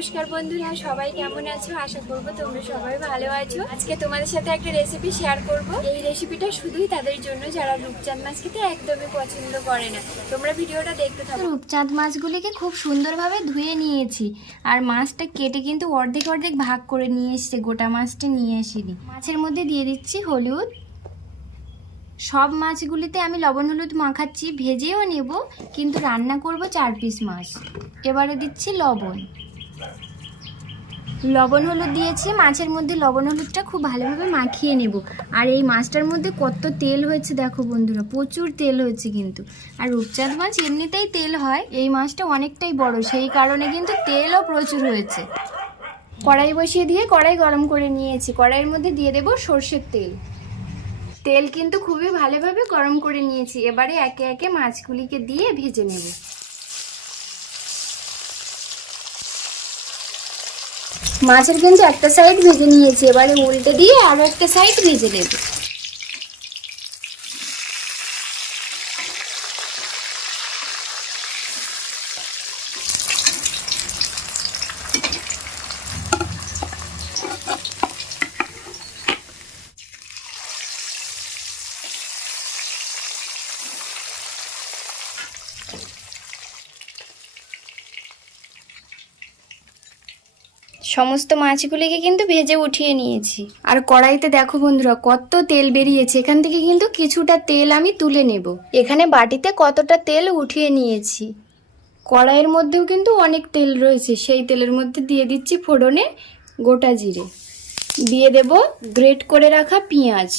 নমস্কার বন্ধুরা, সবাই কেমন আছো? আশা করব তোমরা সবাই ভালো আছো। আজকে তোমাদের সাথে একটা রেসিপি শেয়ার করব। এই রেসিপিটা শুধুই তাদের জন্য যারা রূপচাঁদ মাছ খেতে একদমই পছন্দ করে না। তোমরা ভিডিওটা দেখতে থাকো। রূপচাঁদ মাছগুলিকে খুব সুন্দরভাবে ধুয়ে নিয়েছি, আর মাছটা কেটে কিন্তু অর্ধেক অর্ধেক ভাগ করে নিয়ে এসেছে, গোটা মাছটা নিয়ে আসিনি। মাছের মধ্যে দিয়ে দিচ্ছি হলুদ। সব মাছগুলিতে আমি লবণ হলুদ মাখাচ্ছি, ভেজেও নেব, কিন্তু রান্না করব 4 পিস মাছ। এবারে দিচ্ছি লবণ হলুদ দিয়েছি। মাছের মধ্যে লবণ হলুদটা খুব ভালোভাবে মাখিয়ে নেব। আর এই মাছটার মধ্যে কত তেল হয়েছে দেখো বন্ধুরা, প্রচুর তেল হয়েছে কিন্তু। আর রূপচাঁদ মাছ এমনিতেই তেল হয়, এই মাছটা অনেকটাই বড়, সেই কারণে কিন্তু তেলও প্রচুর হয়েছে। কড়াই বসিয়ে দিয়ে কড়াই গরম করে নিয়েছি। কড়াইয়ের মধ্যে দিয়ে দেব সর্ষের তেল। তেল কিন্তু খুবই ভালোভাবে গরম করে নিয়েছি। এবারে একে একে মাছগুলিকে দিয়ে ভেজে নেব। মাছের কিন্তু একটা সাইড ভেজে নিয়েছি, এবারে উল্টে দিয়ে আরো একটা সাইড ভেজে নেব। সমস্ত মাছগুলিকে কিন্তু ভেজে উঠিয়ে নিয়েছি। আর কড়াইতে দেখো বন্ধুরা কত তেল বেরিয়েছে, এখান থেকে কিন্তু কিছুটা তেল আমি তুলে নেব। এখানে বাটিতে কতটা তেল উঠিয়ে নিয়েছি। কড়াইয়ের মধ্যেও কিন্তু অনেক তেল রয়েছে, সেই তেলের মধ্যে দিয়ে দিচ্ছি ফোড়নে গোটা জিরে, দিয়ে দেব গ্রেট করে রাখা পেঁয়াজ।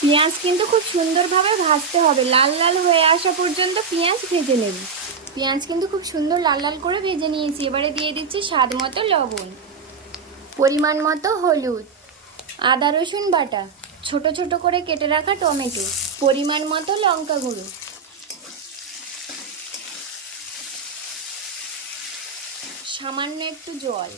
পেঁয়াজ কিন্তু খুব সুন্দরভাবে ভাজতে হবে, লাল লাল হয়ে আসা পর্যন্ত পেঁয়াজ ভেজে নেব। পেঁয়াজ কিন্তু খুব সুন্দর লাল লাল করে ভেজে নিয়েছি। এবারে দিয়ে দিচ্ছি স্বাদ মতো লবণ, পরিমাণ মতো হলুদ, আদা রসুন বাটা, ছোট ছোট করে কেটে রাখা টমেটো, পরিমাণ মতো লঙ্কা গুঁড়ো, সামান্য একটু জল।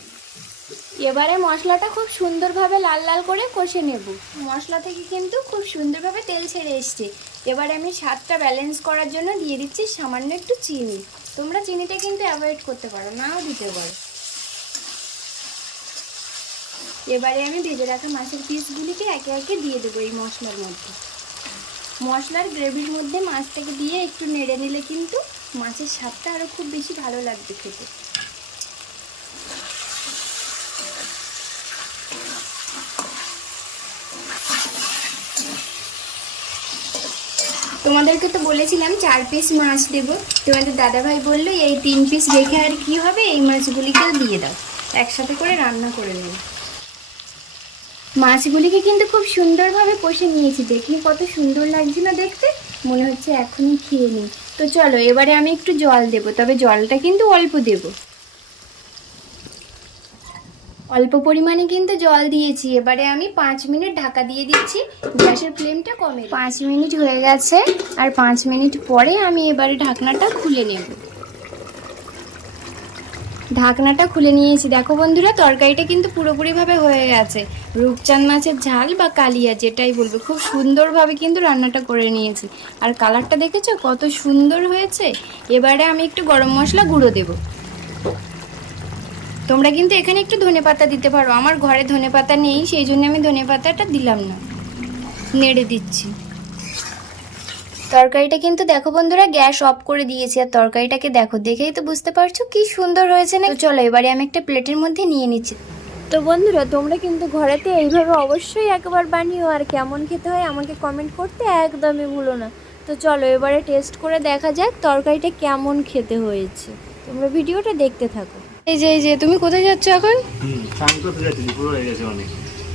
এবারে মশলাটা খুব সুন্দরভাবে লাল লাল করে কষে নেব। মশলা থেকে কিন্তু খুব সুন্দরভাবে তেল ছেড়ে এসছে। এবারে আমি স্বাদটা ব্যালেন্স করার জন্য দিয়ে দিচ্ছি সামান্য একটু চিনি। তোমরা চিনিটা কিন্তু অ্যাভয়েড করতে পারো, নাও দিতে পারো। এবারে আমি ভেজে রাখা মাছের পিসগুলিকে একে একে দিয়ে দেবো এই মশলার মধ্যে। মশলার গ্রেভির মধ্যে মাছটাকে দিয়ে একটু নেড়ে নিলে কিন্তু মাছের স্বাদটা আরও খুব বেশি ভালো লাগবে খেতে। তোমাদেরকে তো বলেছিলাম 4 পিস মাছ দেবো, তোমাদের দাদাভাই বললো এই 3 পিস রেখে আর কি হবে, এই মাছগুলিকেও দিয়ে দাও, একসাথে করে রান্না করে নেব। মাছগুলিকে কিন্তু খুব সুন্দরভাবে কষে নিয়েছি, দেখে কত সুন্দর লাগছে না দেখতে, মনে হচ্ছে এখনই খেয়ে নিই। তো চলো এবারে আমি একটু জল দেবো, তবে জলটা কিন্তু অল্প দেবো, অল্প পরিমাণে কিন্তু জল দিয়েছি। এবারে আমি 5 মিনিট ঢাকা দিয়ে দিচ্ছি, গ্যাসের ফ্লেমটা কমে। 5 মিনিট হয়ে গেছে, আর 5 মিনিট পরে আমি এবারে ঢাকনাটা খুলে নেব। ঢাকনাটা খুলে নিয়েছি। দেখো বন্ধুরা তরকারিটা কিন্তু পুরোপুরিভাবে হয়ে গেছে। রূপচাঁদ মাছের ঝাল বা কালিয়া যেটাই বলবে, খুব সুন্দরভাবে কিন্তু রান্নাটা করে নিয়েছি। আর কালারটা দেখেছো কত সুন্দর হয়েছে। এবারে আমি একটু গরম মশলা গুঁড়ো দেবো। তোমরা কিন্তু এখানে একটু ধনেপাতা দিতে পারো, আমার ঘরে ধনেপাতা নেই, সেই জন্য আমি ধনেপাতাটা দিলাম না। নেড়ে দিচ্ছি। তরকারিটা কিন্তু দেখো বন্ধুরা গ্যাস অফ করে দিয়েছি, আর তরকারিটাকে দেখো, দেখেই তো বুঝতে পারছো কি সুন্দর হয়েছে না। তো চলো এবারে আমি একটা প্লেটের মধ্যে নিয়ে নিচ্ছি। তো বন্ধুরা তোমরা কিন্তু ঘরেতে এইভাবে অবশ্যই একবার বানিও, আর কেমন খেতে হয় আমাকে কমেন্ট করতে একদমই ভুলো না। তো চলো এবারে টেস্ট করে দেখা যাক তরকারিটা কেমন খেতে হয়েছে। তোমরা ভিডিওটা দেখতে থাকো। এই যে তুমি কোথায় যাচ্ছ এখন?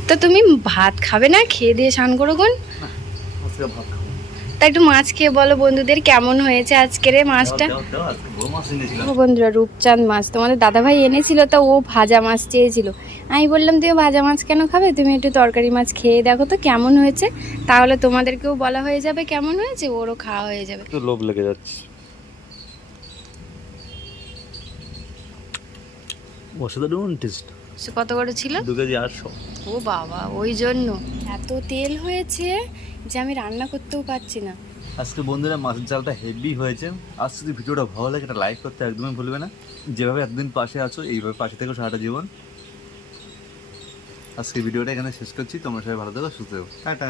তো তুমি ভাত খাবে না? খেয়ে দিয়ে স্নান করো কোন। তা একটু মাছ খেয়ে বলো বন্ধুদের কেমন হয়েছে আজকের মাছটা। বন্ধুরা রূপচাঁদ মাছ তোমাদের দাদাভাই এনেছিল, তো ও ভাজা মাছ চেয়েছিল। আমি বললাম তুমি ভাজা মাছ কেন খাবে, তুমি একটু তরকারি মাছ খেয়ে দেখো তো কেমন হয়েছে, তাহলে তোমাদেরকেও বলা হয়ে যাবে কেমন হয়েছে, ওরও খাওয়া হয়ে যাবে। তো লোভ লেগে যাচ্ছে। অসাধারণ টেস্ট। কত করে ছিল? 2 কেজি 800। ও বাবা, ওই জন্য এত তেল হয়েছে যে আমি রান্না করতেও পারছি না। আজকে বন্ধুরা মাছের জালটা হেভি হয়েছে। আজ যদি ভিডিওটা ভালো লাগে এটা লাইক করতে একদমই ভুলবে না। যেভাবে এতদিন পাশে আছো এইভাবে পাশে থেকো সারাটা জীবন। আজকে ভিডিওটা এখানে শেষ করছি। তোমরা সবাই ভালো থেকো, সুস্থ থেকো, টাটা।